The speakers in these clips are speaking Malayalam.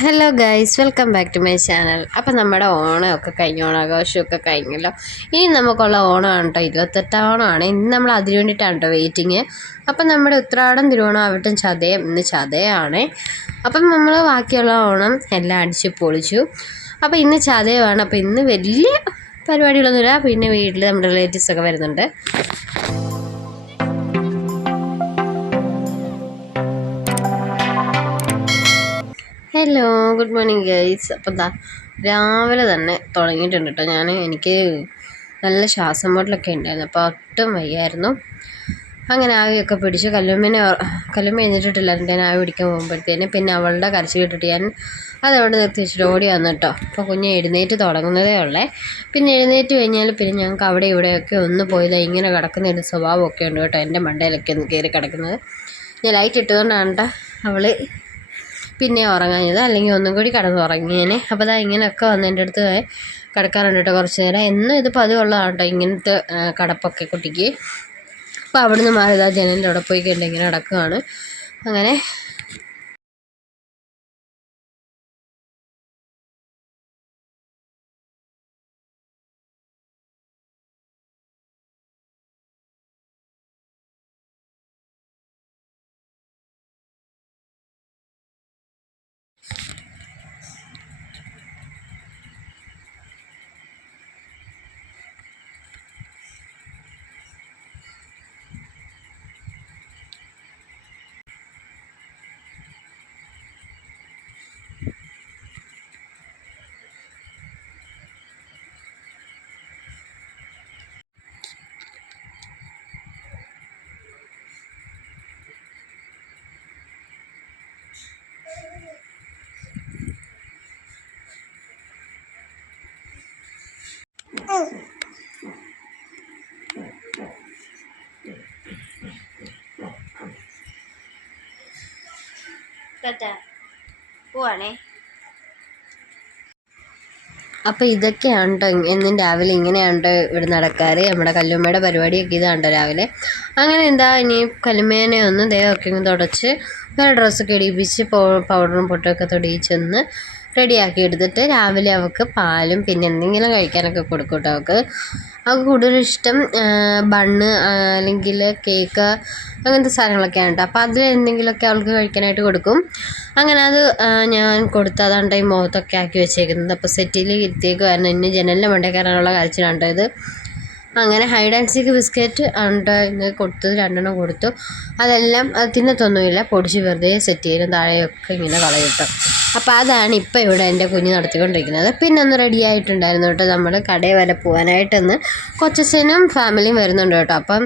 Hello guys welcome back to my channel അപ്പം നമ്മുടെ ഓണമൊക്കെ കഴിഞ്ഞ. ഓണാഘോഷമൊക്കെ കഴിഞ്ഞല്ലോ. ഇനി നമുക്കുള്ള ഓണമാണ് കേട്ടോ ഇരുപത്തെട്ടാം ഓണമാണ് ഇന്ന് നമ്മൾ അതിനു വേണ്ടിയിട്ടാണ് കേട്ടോ വെയിറ്റിങ് അപ്പം നമ്മുടെ ഉത്രാടം തിരുവോണം ആവട്ടും ചതയം. ഇന്ന് ചതയമാണ്. അപ്പം നമ്മൾ ബാക്കിയുള്ള ഓണം എല്ലാം അടിച്ച് പൊളിച്ചു. അപ്പം ഇന്ന് ചതയമാണ്. അപ്പം ഇന്ന് വലിയ പരിപാടികളൊന്നുമില്ല. പിന്നെ വീട്ടിൽ നമ്മുടെ റിലേറ്റീവ്സൊക്കെ വരുന്നുണ്ട്. Hello good morning guys. അപ്പം എന്താ രാവിലെ തന്നെ തുടങ്ങിയിട്ടുണ്ട് കേട്ടോ ഞാൻ എനിക്ക് നല്ല ശ്വാസം മുട്ടലൊക്കെ ഉണ്ടായിരുന്നു. അപ്പോൾ ഒട്ടും വയ്യായിരുന്നു. അങ്ങനെ ആവിയൊക്കെ പിടിച്ച് കല്ലുമ്മേനെ കല്ലുമ്മ എഴുന്നിട്ടിട്ടില്ലായിരുന്നു ഞാൻ ആവി പിടിക്കാൻ പോകുമ്പോഴത്തേന് പിന്നെ അവളുടെ കരച്ചിൽ ഇട്ടിട്ട് ഞാൻ അതവിടെ നിർത്തി വെച്ചിട്ട് ഓടി വന്നു കേട്ടോ അപ്പോൾ കുഞ്ഞ് എഴുന്നേറ്റ് തുടങ്ങുന്നതേ ഉള്ളേ. പിന്നെ എഴുന്നേറ്റ് കഴിഞ്ഞാൽ പിന്നെ ഞങ്ങൾക്ക് അവിടെ ഇവിടെയൊക്കെ ഒന്ന് പോയത് ഇങ്ങനെ കിടക്കുന്ന ഒരു സ്വഭാവമൊക്കെ ഉണ്ട് കേട്ടോ എന്റെ മണ്ടയിലൊക്കെ ഒന്ന് കയറി കിടക്കുന്നത്. ഞാൻ ലൈറ്റ് ഇട്ടതുകൊണ്ടാണ് കേട്ടോ അവൾ പിന്നെ ഉറങ്ങാഞ്ഞത് അല്ലെങ്കിൽ ഒന്നും കൂടി കിടന്ന് ഉറങ്ങിയേനെ. അപ്പോൾ അതാ ഇങ്ങനെയൊക്കെ വന്ന് എന്റെ അടുത്ത് കിടക്കാറുണ്ട് കേട്ടോ കുറച്ച് നേരം. എന്നും ഇത് പതിവുള്ളതാണ് കേട്ടോ ഇങ്ങനത്തെ കടപ്പൊക്കെ കുട്ടിക്ക്. അപ്പോൾ അവിടുന്ന് മാറി ഇതാ ജനലിന്റെ അവിടെ പോയി കണ്ട് ഇങ്ങനെ കിടക്കുകയാണ് അങ്ങനെ പോവാണേ. അപ്പോൾ ഇതൊക്കെയാണ് എന്നും രാവിലെ ഇങ്ങനെയാണ് ഇവിടെ നടക്കാറ്. നമ്മുടെ കല്ലുമ്മയുടെ പരിപാടിയൊക്കെ ഇതാണ് രാവിലെ. അങ്ങനെ എന്താ ഇനി കല്ലുമ്മേനെ ഒന്ന് ദേഹമൊക്കെ ഒന്ന് തുടച്ച് വേറെ ഡ്രസ്സൊക്കെ ഇടിപ്പിച്ച് പൗഡറും പൊട്ടൊക്കെ തൊടിയിച്ചൊന്ന് റെഡിയാക്കി എടുത്തിട്ട് രാവിലെ അവൾക്ക് പാലും പിന്നെ എന്തെങ്കിലും കഴിക്കാനൊക്കെ കൊടുക്കും കേട്ടോ അവൾക്ക് അവൾക്ക് കൂടുതലും ഇഷ്ടം ബണ്ണ് അല്ലെങ്കിൽ കേക്ക് അങ്ങനത്തെ സാധനങ്ങളൊക്കെയാണ് കേട്ടോ അപ്പോൾ അതിൽ എന്തെങ്കിലുമൊക്കെ അവൾക്ക് കഴിക്കാനായിട്ട് കൊടുക്കും. അങ്ങനെ അത് ഞാൻ കൊടുത്ത് അതാണ്ട് ഈ മുഖത്തൊക്കെ ആക്കി വെച്ചേക്കുന്നത്. അപ്പോൾ സെറ്റിൽ ഇരുത്തിയേക്ക് കാരണം ഇന്ന് ജനലിന്റെ മണ്ടേ കയറാനുള്ള കേട്ടോ ഇത്. അങ്ങനെ ഹൈഡ് ആൻഡ് സീക്ക് ബിസ്ക്കറ്റ് ഉണ്ട് കൊടുത്തത്. രണ്ടെണ്ണം കൊടുത്തു. അതെല്ലാം അത് തിന്നത്തൊന്നുമില്ല. പൊടിച്ച് വെറുതെ സെറ്റ് ചെയ്യും താഴെയൊക്കെ ഇങ്ങനെ കളയിട്ടു അപ്പോൾ അതാണ് ഇപ്പോൾ ഇവിടെ എന്റെ കുഞ്ഞ് നടത്തിക്കൊണ്ടിരിക്കുന്നത്. പിന്നെ ഒന്ന് റെഡി ആയിട്ടുണ്ടായിരുന്നു കേട്ടോ. നമ്മൾ കടയിൽ വരെ പോകാനായിട്ടൊന്ന് കൊച്ചച്ഛനും ഫാമിലിയും വരുന്നുണ്ട് കേട്ടോ. അപ്പം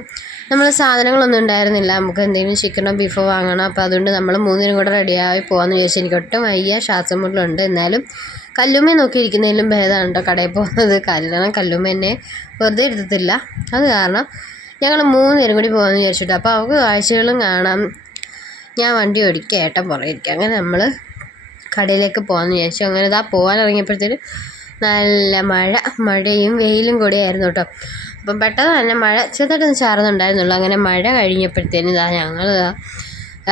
നമ്മൾ സാധനങ്ങളൊന്നും ഉണ്ടായിരുന്നില്ല. നമുക്ക് എന്തെങ്കിലും ചിക്കനോ ബീഫോ വാങ്ങണം. അപ്പോൾ അതുകൊണ്ട് നമ്മൾ മൂന്നിനും കൂടെ റെഡിയായി പോകാമെന്ന് വിചാരിച്ചു എനിക്ക് ഒട്ടും വയ്യ. ശ്വാസം മുട്ടലുണ്ട്. എന്നാലും കല്ലുമ്മ നോക്കിയിരിക്കുന്നതിലും ഭേദമാണ് കേട്ടോ കടയിൽ പോകുന്നത്. കാരണം കല്ലുമ്മ എന്നെ വെറുതെ എടുത്തില്ല അത് കാരണം ഞങ്ങൾ മൂന്ന് പേരും കൂടി പോകാമെന്ന് വിചാരിച്ചിട്ട്. അപ്പോൾ അവൾക്ക് കാഴ്ചകളും കാണാം. ഞാൻ വണ്ടി ഓടിക്കുക ഏട്ടൻ പുറകിരിക്കുക അങ്ങനെ നമ്മൾ കടയിലേക്ക് പോകാമെന്ന് വിചാരിച്ചു. അങ്ങനെ ഇതാ പോകാൻ ഇറങ്ങിയപ്പോഴത്തേന് നല്ല മഴ മഴയും വെയിലും കൂടിയായിരുന്നു കേട്ടോ. അപ്പം പെട്ടെന്ന് തന്നെ മഴ ചെറുതായിട്ടൊന്ന് ചാറുന്നുണ്ടായിരുന്നുള്ളൂ. അങ്ങനെ മഴ കഴിഞ്ഞപ്പോഴത്തേന് ഇതാ ഞങ്ങൾ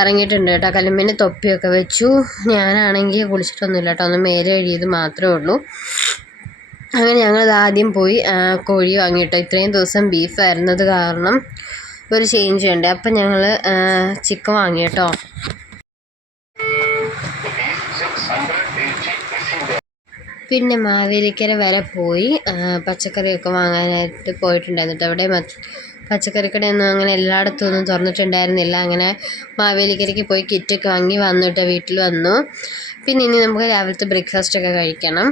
ഇറങ്ങിയിട്ടുണ്ട് കേട്ടോ. കല്ലുമ്മേന് തൊപ്പിയൊക്കെ വെച്ചു. ഞാനാണെങ്കിൽ കുളിച്ചിട്ടൊന്നുമില്ല കേട്ടോ. ഒന്ന് മേലെ കഴിയത് മാത്രമേ ഉള്ളൂ. അങ്ങനെ ഞങ്ങൾ ആദ്യം പോയി കോഴി വാങ്ങിയിട്ടോ ഇത്രയും ദിവസം ബീഫ് ആയിരുന്നത് കാരണം ഒരു ചേഞ്ച് ഉണ്ട്. അപ്പം ഞങ്ങൾ ചിക്കൻ വാങ്ങി കേട്ടോ. പിന്നെ മാവേലിക്കര വരെ പോയി. പച്ചക്കറിയൊക്കെ വാങ്ങാനായിട്ട് പോയിട്ടുണ്ടായിരുന്നു അവിടെ പച്ചക്കറിക്കടയൊന്നും അങ്ങനെ എല്ലായിടത്തും ഒന്നും തുറന്നിട്ടുണ്ടായിരുന്നില്ല. അങ്ങനെ മാവേലിക്കരയ്ക്ക് പോയി കിറ്റൊക്കെ വാങ്ങി വന്നിട്ട് വീട്ടിൽ വന്നു. പിന്നെ ഇനി നമുക്ക് രാവിലത്തെ ബ്രേക്ക്ഫാസ്റ്റൊക്കെ കഴിക്കണം.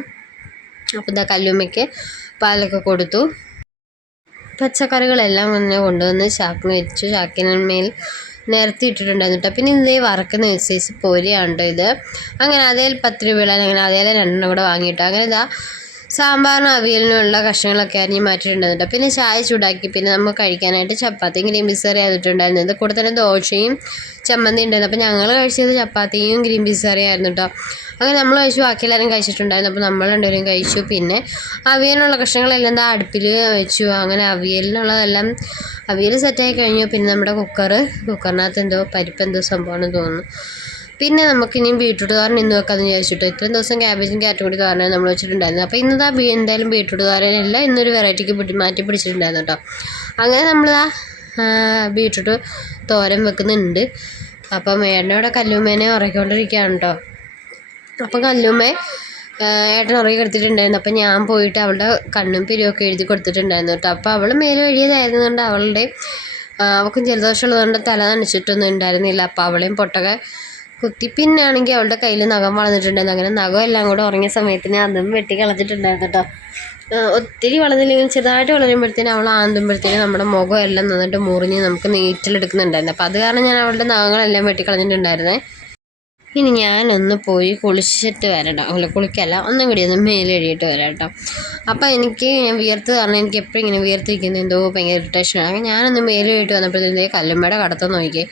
അപ്പോൾ ഇതാ കല്ലുമ്മയ്ക്ക് പാലൊക്കെ കൊടുത്തു. പച്ചക്കറികളെല്ലാം ഒന്ന് കൊണ്ടുവന്ന് ചാക്കിന് വെച്ചു. ചാക്കിന്മേൽ നിരത്തി ഇട്ടിട്ടുണ്ടായിരുന്നു പിന്നെ ഇതേ വറക്കുന്ന സൈസ് പൊരിയാണ് ഇത്. അങ്ങനെ അതേ പത്ത് രൂപയുള്ള അങ്ങനെ അതേ രണ്ടെണ്ണം കൂടെ വാങ്ങിയിട്ടോ. അങ്ങനെ ഇതാ സാമ്പാറിനും അവിയലിനുള്ള കഷ്ണങ്ങളൊക്കെ അരിഞ്ഞ് മാറ്റിയിട്ടുണ്ടായിരുന്നു പിന്നെ ചായ ചൂടാക്കി പിന്നെ നമുക്ക് കഴിക്കാനായിട്ട് ചപ്പാത്തിയും ഗ്രീൻ പീസ് കറി ചെയ്തിട്ടുണ്ടായിരുന്നു ഇത് കൂടെ തന്നെ ദോശയും ചമ്മന്തി ഉണ്ടായിരുന്നു. അപ്പോൾ ഞങ്ങൾ കഴിച്ചത് ചപ്പാത്തിയും ഗ്രീൻ പീസ് കറി ആയിരുന്നു കേട്ടോ. അങ്ങനെ നമ്മൾ കഴിച്ചു. ബാക്കി എല്ലാവരും കഴിച്ചിട്ടുണ്ടായിരുന്നു. അപ്പോൾ നമ്മൾ രണ്ടുപേരും കഴിച്ചു. പിന്നെ അവിയലിനുള്ള കഷ്ണങ്ങളെല്ലാം എന്താ അടുപ്പിൽ വെച്ചു. അങ്ങനെ അവിയലിനുള്ളതെല്ലാം അവിയൽ സെറ്റായി കഴിഞ്ഞു. പിന്നെ നമ്മുടെ കുക്കർ കുക്കറിനകത്ത് എന്തോ പരിപ്പ് എന്തോ സംഭവമാണെന്ന് തോന്നുന്നു. പിന്നെ നമുക്ക് ഇനിയും ബീട്രൂട്ട് തോരൻ ഇന്ന് വെക്കാമെന്ന് വിചാരിച്ചിട്ട് ഇത്രയും ദിവസം ക്യാബേജും ക്യാരറ്റും കൂടി കാരണം നമ്മൾ വെച്ചിട്ടുണ്ടായിരുന്നത്. അപ്പോൾ ഇന്നതാ ബീ എന്തായാലും ബീട്രൂട്ട് അല്ല ഇന്നൊരു വെറൈറ്റിക്ക് പിടി മാറ്റി പിടിച്ചിട്ടുണ്ടായിരുന്നു കേട്ടോ. അങ്ങനെ നമ്മൾ ആ ബീട്രൂട്ട് തോരൻ വെക്കുന്നുണ്ട്. അപ്പം അവിടെ കല്ലുമേനെ ഉറക്കിക്കൊണ്ടിരിക്കുകയാണ് കേട്ടോ. അപ്പം കല്ലുമേ ഏട്ടൻ ഉറക്കി കിടത്തിയിട്ടുണ്ടായിരുന്നു. അപ്പം ഞാൻ പോയിട്ട് അവളുടെ കണ്ണും പിരിയൊക്കെ എഴുതി കൊടുത്തിട്ടുണ്ടായിരുന്നു കേട്ടോ. അപ്പോൾ അവൾ മേലെ വഴിയതായിരുന്നുകൊണ്ട് അവളുടെ ആ, അവൾക്കും ജലദോഷം ഉള്ളതുകൊണ്ട് തല നനച്ചിട്ടൊന്നും ഉണ്ടായിരുന്നില്ല. അപ്പോൾ അവളെയും പൊട്ടൊക്കെ കുത്തി പിന്നാണെങ്കിൽ അവളുടെ കയ്യിൽ നഖം വളർന്നിട്ടുണ്ടായിരുന്നു. അങ്ങനെ നഖം എല്ലാം കൂടെ ഉറങ്ങിയ സമയത്തിന് അതും വെട്ടി കളഞ്ഞിട്ടുണ്ടായിരുന്നു കേട്ടോ. ഒത്തിരി വളർന്നില്ലെങ്കിൽ ചെറുതായിട്ട് വളരുമ്പോഴത്തേനും അവൾ ആന്തുമ്പോഴത്തേനും നമ്മുടെ മുഖം എല്ലാം നന്നായിട്ട് മുറിഞ്ഞ് നമുക്ക് നീറ്റിലെടുക്കുന്നുണ്ടായിരുന്നു. അപ്പോൾ അത് കാരണം ഞാൻ അവളുടെ നഖങ്ങളെല്ലാം വെട്ടിക്കളഞ്ഞിട്ടുണ്ടായിരുന്നേ ഇനി ഞാനൊന്ന് പോയി കുളിച്ചിട്ട് വരട്ടോ അല്ല കുളിക്കല്ല ഒന്നും കൂടി ഒന്ന് മേലെഴുതിയിട്ട് വരാട്ടോ അപ്പോൾ എനിക്ക് ഞാൻ വിയർത്ത് കാരണം എനിക്ക് എപ്പോഴും ഇങ്ങനെ വിയർത്തിരിക്കുന്നത് എന്തോ ഭയങ്കര ഇറിറ്റേഷനാണ് അങ്ങനെ ഞാനൊന്ന് മേലെഴുതിയിട്ട് വന്നപ്പോഴത്തേക്ക് കല്ലുമ്മയുടെ കടത്തം നോക്കി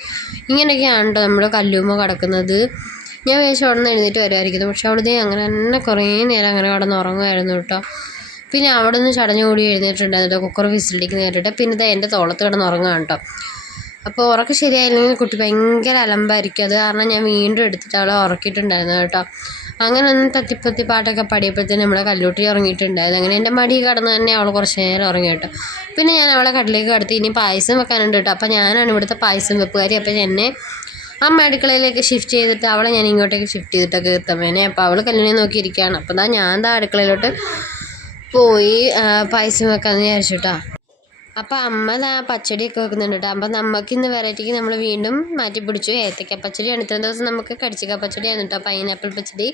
ഇങ്ങനെയൊക്കെയാണ് കേട്ടോ നമ്മുടെ കല്ലുമ്മ കിടക്കുന്നത്. ഞാൻ വിചാരിച്ചു അവിടെ നിന്ന് എഴുന്നേറ്റ് വരുമായിരിക്കുന്നു. പക്ഷെ അവിടുന്ന് അങ്ങനെ തന്നെ കുറേ നേരം അങ്ങനെ കിടന്ന് ഉറങ്ങുമായിരുന്നു കേട്ടോ. പിന്നെ അവിടെ നിന്ന് ചടഞ്ഞു കൂടി എഴുന്നേറ്റിട്ടുണ്ടായിരുന്നു കുക്കർ വിസിലടിക്കുന്ന നേരിട്ട് പിന്നെ ഇത് എന്റെ തോളത്ത് കിടന്ന് ഉറങ്ങുകയാണ് കേട്ടോ. അപ്പോൾ ഉറക്കം ശരിയായില്ലെങ്കിൽ കുട്ടി ഭയങ്കര അലമ്പായിരിക്കും. അത് കാരണം ഞാൻ വീണ്ടും എടുത്തിട്ട് അവളെ ഉറക്കിയിട്ടുണ്ടായിരുന്നു കേട്ടോ. അങ്ങനെ ഒന്ന് തത്തിപ്പത്തി പാട്ടൊക്കെ പാടിയപ്പോഴത്തേന് നമ്മളെ കല്ലൂട്ടി ഉറങ്ങിയിട്ടുണ്ടായിരുന്നു. അങ്ങനെ എന്റെ മടി കടന്ന് തന്നെ അവൾ കുറച്ച് നേരം ഉറങ്ങി കേട്ടോ. പിന്നെ ഞാൻ അവളെ കടലേക്ക് കടത്തി ഇനി പായസം വെക്കാനുണ്ട് കേട്ടോ. അപ്പോൾ ഞാനാണ് ഇവിടുത്തെ പായസം വെപ്പുകാരി. അപ്പോൾ എന്നെ അമ്മ അടുക്കളയിലേക്ക് ഷിഫ്റ്റ് ചെയ്തിട്ട് അവളെ ഞാൻ ഇങ്ങോട്ടേക്ക് ഷിഫ്റ്റ് ചെയ്തിട്ടൊക്കെ പിന്നെ അപ്പോൾ അവൾ കല്ലിനെ നോക്കിയിരിക്കുകയാണ്. അപ്പോൾ ഞാൻ ദാ അടുക്കളയിലോട്ട് പോയി പായസം വെക്കാമെന്ന് വിചാരിച്ചിട്ടാ അപ്പോൾ അമ്മ ആ പച്ചടിയൊക്കെ വെക്കുന്നുണ്ട് കേട്ടോ അപ്പം നമുക്ക് ഇന്ന് വെറൈറ്റിക്ക് നമ്മൾ വീണ്ടും മാറ്റി പിടിച്ചു. ഏത്തക്ക പച്ചടിയാണ്. ഇത്രയും ദിവസം നമുക്ക് കടിച്ചിക്ക പച്ചടിയാണ് കേട്ടോ പൈനാപ്പിൾ പച്ചടി.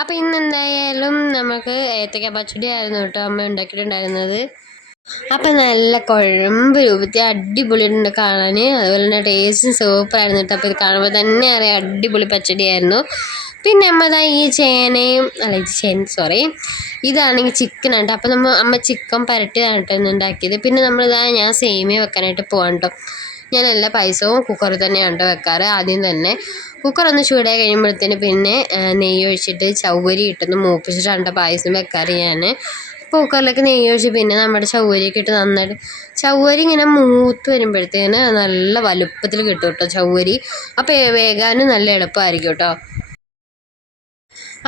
അപ്പോൾ ഇന്ന് എന്തായാലും നമുക്ക് ഏത്തക്ക പച്ചടി ആയിരുന്നു കേട്ടോ അമ്മ ഉണ്ടാക്കിയിട്ടുണ്ടായിരുന്നത്. അപ്പം നല്ല കുഴമ്പ് രൂപത്തിൽ അടിപൊളിയുണ്ട് കാണാൻ അതുപോലെ തന്നെ ടേസ്റ്റും സൂപ്പറായിരുന്നു കേട്ടോ അപ്പോൾ ഇത് കാണുമ്പോൾ തന്നെ അറിയാം അടിപൊളി പച്ചടിയായിരുന്നു. പിന്നെ അമ്മ ദാ ഈ ചേനയും അല്ല ഇത് ചേന സോറി ഇതാണെങ്കിൽ ചിക്കൻ ആണ് അപ്പോൾ നമ്മൾ അമ്മ ചിക്കൻ പരട്ടിയതാണ് കേട്ടോ ഉണ്ടാക്കിയത്. പിന്നെ നമ്മളിതാ ഞാൻ സേമിയ വെക്കാനായിട്ട് പോകാൻ കേട്ടോ ഞാൻ എല്ലാ പൈസവും കുക്കറിൽ തന്നെയാണ് വെക്കാറ് ആദ്യം തന്നെ. കുക്കറൊന്ന് ചൂടായി കഴിയുമ്പോഴത്തേന് പിന്നെ നെയ്യ് ഒഴിച്ചിട്ട് ചൗവരി ഇട്ടൊന്ന് മൂപ്പിച്ചിട്ടാണ് പായസം വെക്കാറ് ഞാൻ അപ്പോൾ കുക്കറിലേക്ക് നെയ്യ് ഒഴിച്ച് പിന്നെ നമ്മുടെ ചൗവരിയൊക്കെ ഇട്ട് നന്നായിട്ട് ചൗവരി ഇങ്ങനെ മൂത്ത് വരുമ്പോഴത്തേന് നല്ല വലുപ്പത്തിൽ കിട്ടും കേട്ടോ ചൗവരി അപ്പോൾ വേകാനും നല്ല എളുപ്പമായിരിക്കും കേട്ടോ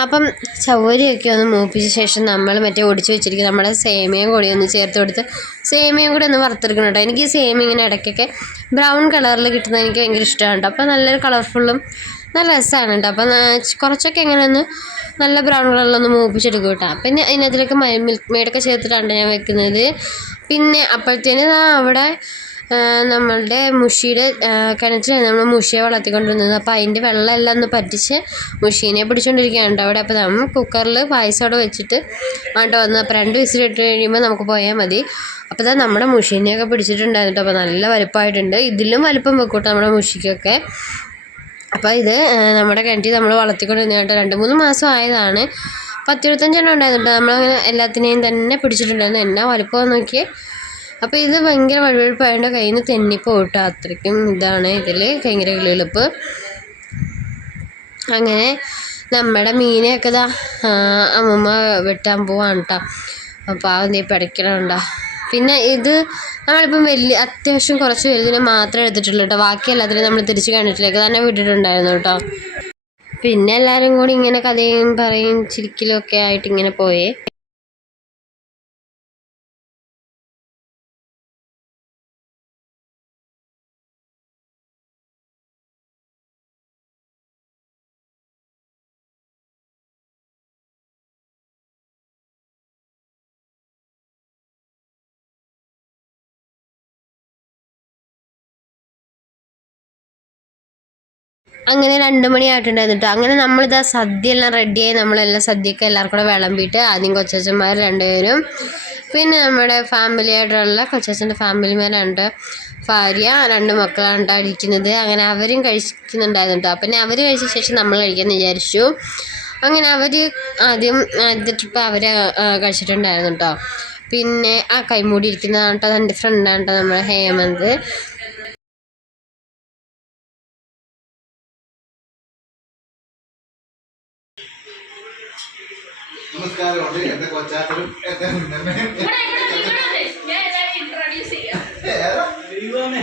അപ്പം ചവരിയൊക്കെ ഒന്ന് മൂപ്പിച്ച ശേഷം നമ്മൾ മറ്റേ ഒടിച്ച് വെച്ചിരിക്കുന്ന നമ്മുടെ സേമിയയും കൂടി ഒന്ന് ചേർത്ത് കൊടുത്ത് സേമിയയും കൂടി ഒന്ന് വറുത്തെടുക്കണം കേട്ടോ. എനിക്ക് സേമിയ ഇങ്ങനെ ഇടയ്ക്കൊക്കെ ബ്രൗൺ കളറിൽ കിട്ടുന്നത് എനിക്ക് ഭയങ്കര ഇഷ്ടമാണ് കേട്ടോ. അപ്പോൾ നല്ലൊരു കളർഫുള്ളും നല്ല രസമാണ് കേട്ടോ. അപ്പം കുറച്ചൊക്കെ ഇങ്ങനെ ഒന്ന് നല്ല ബ്രൗൺ കളറിലൊന്ന് മൂപ്പിച്ചെടുക്കും കേട്ടോ. പിന്നെ അതിനകത്തിലൊക്കെ മിൽക്ക് മെയ്ഡൊക്കെ ചേർത്തിട്ടാണ് ഞാൻ വെക്കുന്നത്. പിന്നെ അപ്പോഴത്തേന് അവിടെ നമ്മളുടെ മുഷിയുടെ കിണറ്റിലാണ് നമ്മൾ മുഷിയെ വളർത്തിക്കൊണ്ടിരുന്നത്. അപ്പോൾ അതിന്റെ വെള്ളമെല്ലാം ഒന്ന് പറ്റിച്ച് മുഷീനെ പിടിച്ചുകൊണ്ടിരിക്കുകയാണ് അവിടെ. അപ്പോൾ നമ്മൾ കുക്കറിൽ പായസം അവിടെ വെച്ചിട്ട് അങ്ങോട്ട് വന്നത് അപ്പോൾ രണ്ട് വിസിലിട്ട് കഴിയുമ്പോൾ നമുക്ക് പോയാൽ മതി. അപ്പോൾ ഇതാ നമ്മുടെ മുഷീനെയൊക്കെ പിടിച്ചിട്ടുണ്ടായിരുന്നു അപ്പോൾ നല്ല വലുപ്പമായിട്ടുണ്ട് ഇതിലും വലുപ്പം വെക്കൂട്ടോ നമ്മുടെ മുഷിക്കൊക്കെ. അപ്പോൾ ഇത് നമ്മുടെ കിണറ്റിൽ നമ്മൾ വളർത്തിക്കൊണ്ടിരുന്ന കേട്ടോ. രണ്ട് മൂന്ന് മാസം ആയതാണ്. പത്തിരുപത്തഞ്ചെണ്ണം ഉണ്ടായിരുന്നു. നമ്മളങ്ങനെ എല്ലാത്തിനെയും തന്നെ പിടിച്ചിട്ടുണ്ടായിരുന്നു. എന്നാ വലുപ്പം നോക്കിയേ? അപ്പോൾ ഇത് ഭയങ്കര വഴുവഴുപ്പായതുകൊണ്ട് കയ്യിൽ നിന്ന് തെന്നിപ്പോട്ട് അത്രയ്ക്കും ഇതാണ് ഇതിൽ ഭയങ്കര കിളിളിപ്പ് അങ്ങനെ നമ്മുടെ മീനെയൊക്കെ ഇതാ അമ്മമ്മ വെട്ടാൻ പോവാണ് കേട്ടോ അപ്പോൾ ആ നീ പിടയ്ക്കണുണ്ടോ പിന്നെ ഇത് നമ്മളിപ്പം വലിയ അത്യാവശ്യം കുറച്ച് വലുതിനെ മാത്രം എടുത്തിട്ടുള്ളൂ കേട്ടോ ബാക്കി എല്ലാത്തിനും നമ്മൾ തിരിച്ച് കണ്ടിട്ടില്ലേക്ക് തന്നെ വിട്ടിട്ടുണ്ടായിരുന്നു കേട്ടോ പിന്നെ എല്ലാവരും കൂടി ഇങ്ങനെ കഥയും പറയും ചിരിക്കലും ഒക്കെ ആയിട്ട് ഇങ്ങനെ പോയേ. അങ്ങനെ രണ്ട് മണിയായിട്ടുണ്ടായിരുന്നു കേട്ടോ അങ്ങനെ നമ്മളിതാ സദ്യ എല്ലാം റെഡിയായി നമ്മളെല്ലാം സദ്യയൊക്കെ എല്ലാവർക്കും കൂടെ വിളമ്പിയിട്ട് ആദ്യം കൊച്ചച്ഛന്മാർ രണ്ടുപേരും പിന്നെ നമ്മുടെ ഫാമിലി ആയിട്ടുള്ള കൊച്ചച്ഛന്റെ ഫാമിലിമാരുണ്ട് ഭാര്യ രണ്ട് മക്കളാണ് കേട്ടോ അങ്ങനെ അവരും കഴിക്കുന്നുണ്ടായിരുന്നു കേട്ടോ പിന്നെ അവർ കഴിച്ച ശേഷം നമ്മൾ കഴിക്കാൻ വിചാരിച്ചു. അങ്ങനെ അവർ ആദ്യം ആദ്യത്തെ ട്രിപ്പ് അവർ കഴിച്ചിട്ടുണ്ടായിരുന്നു കേട്ടോ പിന്നെ ആ കൈമൂടി ഇരിക്കുന്നതാണ് കേട്ടോ എന്റെ ഫ്രണ്ടാണ് കേട്ടോ നമ്മുടെ ഹേമന്ത്. നമസ്കാരമുണ്ട് എന്റെ മുന്നമ്മയും? ദൈവമേ.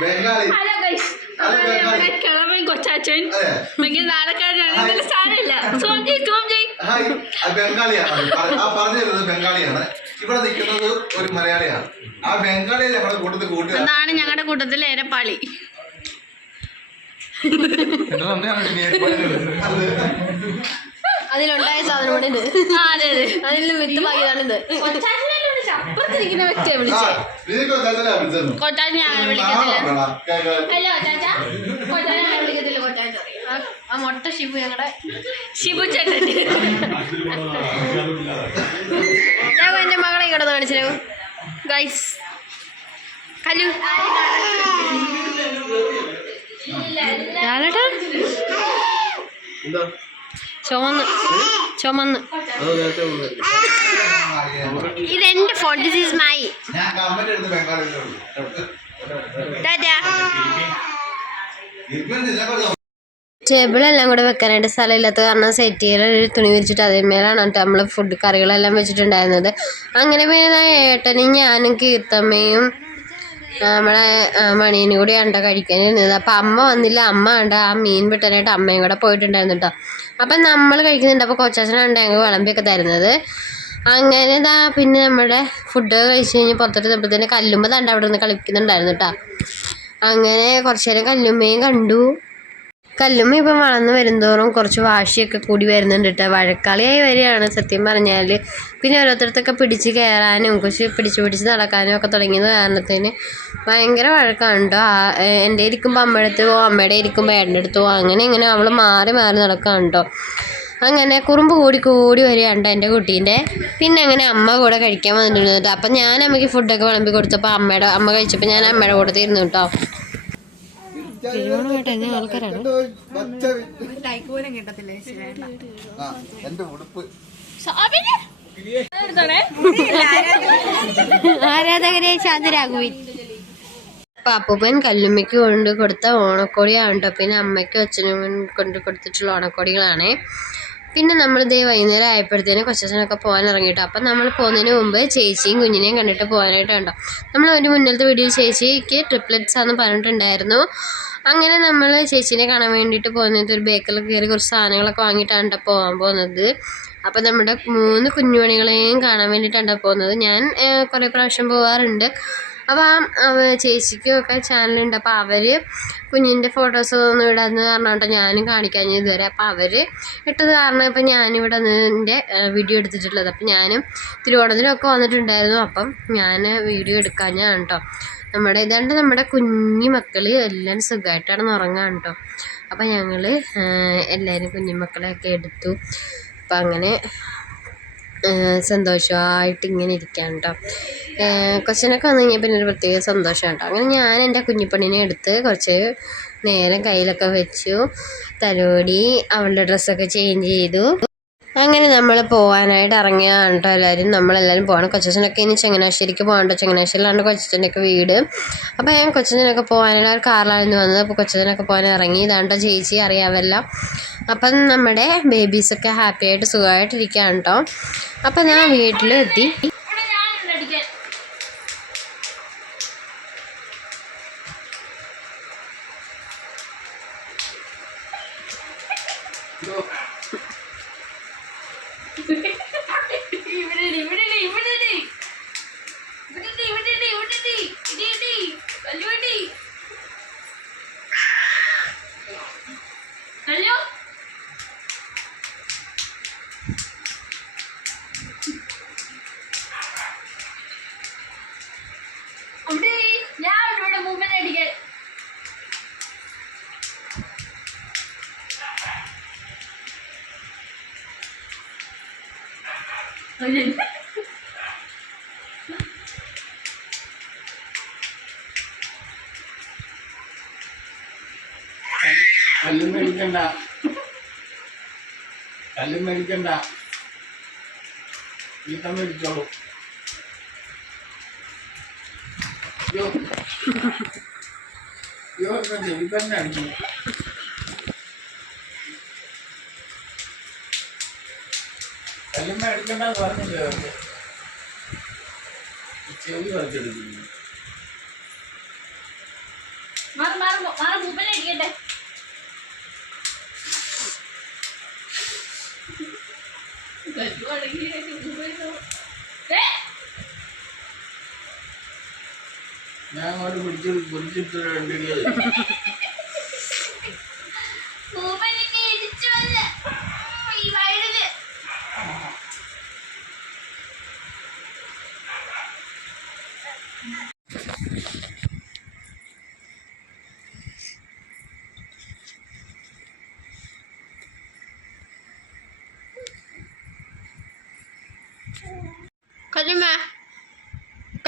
ബംഗാളി. ഹലോ ഗൈസ് ഹലോ, അതാണ് ബംഗാളി. നമ്മുടെ കിളവൻ കൊച്ചാ ഭയങ്കര നാടക്കാരനാണ് സാരമില്ല. സോം സോം ബംഗാളിയാണ്. ആ പറഞ്ഞു തരുന്നത് ബംഗാളിയാണ്. ഇവിടെ നിൽക്കുന്നത് ഒരു മലയാളിയാണ്. ആ ബംഗാളിയെ ഞങ്ങളുടെ കൂട്ടത്തിൽ കൂട്ടുക അതാണ് ഞങ്ങളുടെ കൂട്ടത്തിലെ ഏരപ്പാളി അതിലുണ്ടായ സാധനമാണ് ഇത് ആ അതെ അതെ. അതിൽ വ്യക്തമാക്കിയതാണിത്. അപ്പുറത്തിരിക്കുന്ന വ്യക്തിയെ വിളിച്ചേ? കൊച്ചാൻ ഞാൻ വിളിക്കത്തില്ല? ഹലോ ചാച്ചാ. കൊച്ചാൻ ഞാൻ വിളിക്കത്തില്ല? കൊച്ചാൻ ആ- മൊട്ട ഷിബു ഞങ്ങളുടെ ഷിബു ചേട്ടൻ ഞാൻ എന്റെ മകളെ ഇങ്ങോട്ട് കാണിച്ചു ഗൈസ് കല്ലു. ലാലേട്ടാ? ചുമന്ന് ചുമന്ന്. ഇതെന്റെ ഫോൺ ദിസ് ഈസ് മൈ ടേബിളെല്ലാം കൂടെ വെക്കാനായിട്ട് സ്ഥലമില്ലാത്ത കാരണം സെറ്റ് ഒരു തുണി വിരിച്ചിട്ട് അതിന്മേലാണ് കേട്ടോ നമ്മൾ ഫുഡ് കറികളെല്ലാം വെച്ചിട്ടുണ്ടായിരുന്നത്. അങ്ങനെ പിന്നെ ഏട്ടനും ഞാനും കീർത്തമ്മയും നമ്മളെ മണീനും കൂടി കഴിക്കാൻ ഇരുന്നത്. അപ്പം അമ്മ വന്നില്ല. അമ്മ കണ്ട ആ മീൻ വെട്ടാനായിട്ട് അമ്മയും കൂടെ പോയിട്ടുണ്ടായിരുന്നു കേട്ടോ അപ്പം നമ്മൾ കഴിക്കുന്നുണ്ട്. അപ്പോൾ കൊച്ചാച്ചനുണ്ട് ഞങ്ങൾ വിളമ്പിയൊക്കെ തരുന്നത്. അങ്ങനെ ഇതാ പിന്നെ നമ്മുടെ ഫുഡ് കഴിച്ച് കഴിഞ്ഞ് പുറത്തോട്ട് തന്നെ കല്ലുമ്മ തണ്ട അവിടെ നിന്ന് കളിക്കുന്നുണ്ടായിരുന്നു കേട്ടോ അങ്ങനെ കുറച്ച് നേരം കല്ലുമ്മയും കണ്ടു. കല്ലുമ്മ ഇപ്പം വളർന്നു വരുന്തോറും കുറച്ച് വാശിയൊക്കെ കൂടി വരുന്നുണ്ട് കേട്ടോ വഴക്കാളിയായി വരികയാണ് സത്യം പറഞ്ഞാൽ പിന്നെ ഓരോരുത്തരത്തൊക്കെ പിടിച്ച് കയറാനും കുറച്ച് പിടിച്ച് പിടിച്ച് നടക്കാനും ഒക്കെ തുടങ്ങിയത് കാരണത്തിന് ഭയങ്കര വഴക്കാണ് കേട്ടോ എന്റെ ഇരിക്കുമ്പോൾ അമ്മയുടെ അടുത്ത് പോകും അമ്മയുടെ ഇരിക്കുമ്പോൾ എന്റെ അടുത്ത് പോകും അങ്ങനെ ഇങ്ങനെ അവൾ മാറി മാറി നടക്കുകയാണ് കേട്ടോ അങ്ങനെ കുറുമ്പ് കൂടി കൂടി വരികയുണ്ട് എന്റെ കുട്ടീന്റെ. പിന്നെ അങ്ങനെ അമ്മ കൂടെ കഴിക്കാൻ വന്നിട്ടുണ്ട് അപ്പം ഞാൻ അമ്മയ്ക്ക് ഫുഡൊക്കെ വിളമ്പി കൊടുത്തപ്പോൾ അമ്മയുടെ അമ്മ കഴിച്ചപ്പോൾ ഞാൻ അമ്മയുടെ കൂടെ ഇരുന്നു കേട്ടോ തിരുവോണമായിട്ട് എങ്ങനെ ആൾക്കാരാണ്. എന്റെ ഉടുപ്പ്. ആരാധകരെ ശാന്തരാഘുവിൻ പാപ്പുപ്പൻ കല്ലുമ്മയ്ക്ക് കൊണ്ട് കൊടുത്ത ഓണക്കോടിയാണ് കേട്ടോ പിന്നെ അമ്മയ്ക്കും അച്ഛനും കൊണ്ട് കൊടുത്തിട്ടുള്ള ഓണക്കോടികളാണ്. പിന്നെ നമ്മൾ ദേ വൈകുന്നേരം ആയപ്പോഴത്തേനും കൊച്ചച്ഛനൊക്കെ പോകാൻ ഇറങ്ങിയിട്ട് അപ്പം നമ്മൾ പോകുന്നതിന് മുമ്പ് ചേച്ചിയും കുഞ്ഞിനെയും കണ്ടിട്ട് പോകാനായിട്ട് കണ്ടോ. നമ്മൾ ഒരു മുന്നിലത്തെ വീഡിയോയിൽ ചേച്ചിക്ക് ട്രിപ്ലെറ്റ്സ് ആണെന്ന് പറഞ്ഞിട്ടുണ്ടായിരുന്നു. അങ്ങനെ നമ്മൾ ചേച്ചീനെ കാണാൻ വേണ്ടിയിട്ട് പോകുന്നത് ഒരു ബേക്കറിൽ കയറി കുറച്ച് സാധനങ്ങളൊക്കെ വാങ്ങിയിട്ടാണ് പോകാൻ പോകുന്നത്. അപ്പോൾ നമ്മുടെ മൂന്ന് കുഞ്ഞുമണികളെയും കാണാൻ വേണ്ടിയിട്ടാണ് പോകുന്നത്. ഞാൻ കുറേ പ്രാവശ്യം പോകാറുണ്ട് അപ്പോൾ ആ അവ- ചേച്ചിക്കും ഒക്കെ ചാനലുണ്ട് അപ്പോൾ അവർ കുഞ്ഞിന്റെ ഫോട്ടോസ് ഒന്നും ഇടാന്ന് പറഞ്ഞോട്ടെ ഞാനും കാണിക്കാൻ ഇതുവരെ. അപ്പോൾ അവർ ഇട്ടത് കാരണം ഇപ്പം ഞാനിവിടെ അതിന്റെ വീഡിയോ എടുത്തിട്ടുള്ളത്. അപ്പം ഞാനും തിരുവോണത്തിനൊക്കെ വന്നിട്ടുണ്ടായിരുന്നു. അപ്പം ഞാൻ വീഡിയോ എടുക്കാഞ്ഞാണ് കേട്ടോ നമ്മുടെ ഇതാണ്ട് നമ്മുടെ കുഞ്ഞു മക്കൾ എല്ലാവരും സുഖമായിട്ടാണ് ഉറങ്ങാൻ കേട്ടോ അപ്പം ഞങ്ങൾ എല്ലാവരും കുഞ്ഞുമക്കളെയൊക്കെ എടുത്തു. അപ്പം അങ്ങനെ സന്തോഷമായിട്ട് ഇങ്ങനെ ഇരിക്കാൻ കേട്ടോ കൊച്ചനൊക്കെ വന്നു കഴിഞ്ഞാൽ പിന്നെ ഒരു പ്രത്യേക സന്തോഷമാണ് കേട്ടോ അങ്ങനെ ഞാൻ എന്റെ കുഞ്ഞിപ്പെണ്ണിനെ എടുത്ത് കുറച്ച് നേരം കയ്യിലൊക്കെ വെച്ചു. തലോടി അവളുടെ ഡ്രസ്സൊക്കെ ചേഞ്ച് ചെയ്തു. അങ്ങനെ നമ്മൾ പോകാനായിട്ട് ഇറങ്ങിയാണ് കേട്ടോ എല്ലാവരും നമ്മളെല്ലാവരും പോകണം കൊച്ചച്ഛനൊക്കെ ഇനി ചങ്ങനാശ്ശേരിക്ക് പോകണ്ട ചങ്ങനാശ്ശേരിയിലാണ് കൊച്ചച്ഛന്റെയൊക്കെ വീട്. അപ്പോൾ ഞാൻ കൊച്ചച്ഛനൊക്കെ പോകാനായിട്ട് ഒരു കാറിലായിരുന്നു വന്നത്. അപ്പോൾ കൊച്ചച്ഛനൊക്കെ പോകാൻ ഇറങ്ങി. ഇതാണ്ടോ ചേച്ചി അറിയാമല്ലോ അപ്പം നമ്മുടെ ബേബീസൊക്കെ ഹാപ്പിയായിട്ട് സുഖമായിട്ടിരിക്കുകയാണ് കേട്ടോ. അപ്പം ഞാൻ വീട്ടിലെത്തി. കല്ലും മേടിക്കണ്ട. കല്ലും മേടിക്കണ്ട. ഈ മേടിച്ചോളൂ. അയ്യോ. അയ്യോ എന്നാ ചെവി അടിക്കണ്ടെന്ന് പറഞ്ഞില്ലേ? അവർക്ക് ചെവി പറിച്ചെടുക്കുന്നു മാറി മാറി മാറി മൂപ്പനെ അടിക്കട്ടെ. ഞാൻ അങ്ങോട്ട് പിടിച്ചു പിടിച്ചിട്ട് രണ്ടിടിയത്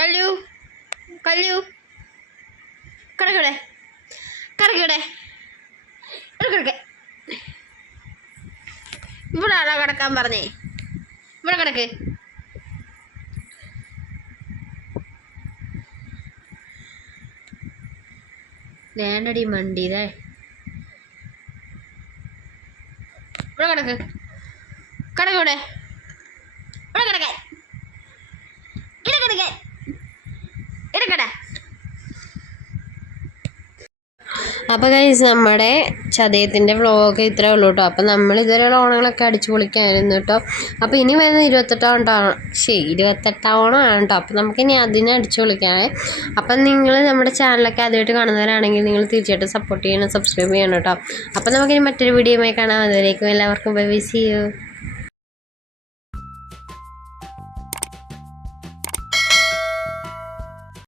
കല്ലു. കല്ലു. കിടക്കടെ. കിടക്കടെ. കിടക്കെ ഇവിടെ ആരാ കിടക്കാൻ പറഞ്ഞേ? ഇവിടെ കിടക്ക്. വേണ്ടടി മണ്ടിയില്ലേ ഇവിടെ കിടക്ക്. കിടക്കൂടെ ഇവിടെ. കിടക്കാൻ ഇവിടെ ഇടക്കട അപ്പോൾ കഴിച്ച് നമ്മുടെ ചതയത്തിന്റെ വ്ളോഗ് ഇത്രേ ഉള്ളൂ കേട്ടോ അപ്പോൾ നമ്മൾ ഇതുവരെയുള്ള ഓണങ്ങളൊക്കെ അടിച്ചു പൊളിക്കായിരുന്നു കേട്ടോ അപ്പോൾ ഇനി വരുന്ന ഇരുപത്തെട്ടാം ഓണം ശരി ഇരുപത്തെട്ടാം ഓണമാണ് കേട്ടോ അപ്പോൾ നമുക്കിനി അതിനെ അടിച്ചു പൊളിക്കാമേ അപ്പം നിങ്ങൾ നമ്മുടെ ചാനലൊക്കെ ആദ്യമായിട്ട് കാണുന്നവരാണെങ്കിൽ നിങ്ങൾ തീർച്ചയായിട്ടും സപ്പോർട്ട് ചെയ്യണം സബ്സ്ക്രൈബ് ചെയ്യണം കേട്ടോ അപ്പോൾ നമുക്കിനി മറ്റൊരു വീഡിയോയുമായി കാണാം. അതുവരേക്കും എല്ലാവർക്കും ബൈ സി യു